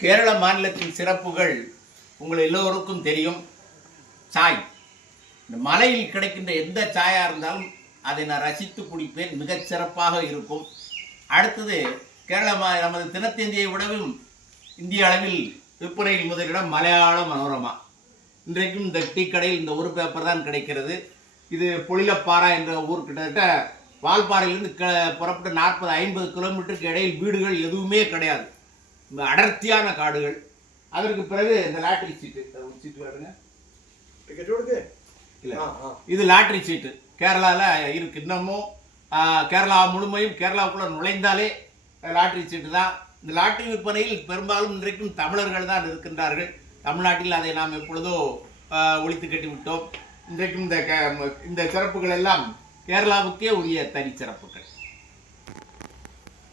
கேரள மாநிலத்தின் சிறப்புகள் உங்கள் எல்லோருக்கும் தெரியும். சாய் இந்த மலையில் கிடைக்கின்ற எந்த சாயா இருந்தாலும் அதை நான் ரசித்து குடிப்பேன். மிகச் சிறப்பாக இருக்கும். அடுத்தது கேரள மா நமது தினத்தந்தியை விடவும் இந்திய அளவில் விற்பனையில் முதலிடம் மலையாள மனோரமா. இன்றைக்கும் இந்த டீ கடையில் இந்த ஒரு பேப்பர் தான் கிடைக்கிறது. இது பொழிலப்பாறா என்ற ஊர். கிட்டத்தட்ட வால்பாறையிலிருந்து க புறப்பட்டு நாற்பது ஐம்பது கிலோமீட்டருக்கு இடையில் வீடுகள் எதுவுமே கிடையாது. அடர்த்தியான காடுகள். அதற்கு பிறகு இந்த லாட்ரி சீட்டு. சீட்டு வேடுங்க இல்லை. இது லாட்ரி சீட்டு. கேரளாவில் இருக்கு இன்னமும். கேரளா முழுமையும் கேரளாவுக்குள்ளே நுழைந்தாலே லாட்ரி சீட்டு தான். இந்த லாட்ரி விற்பனையில் பெரும்பாலும் இன்றைக்கும் தமிழர்கள் தான் இருக்கின்றார்கள். தமிழ்நாட்டில் அதை நாம் எப்பொழுதோ ஒழித்து கட்டிவிட்டோம். இன்றைக்கும் இந்த க இந்த சிறப்புகள் எல்லாம் கேரளாவுக்கே உரிய தனி சிறப்புகள்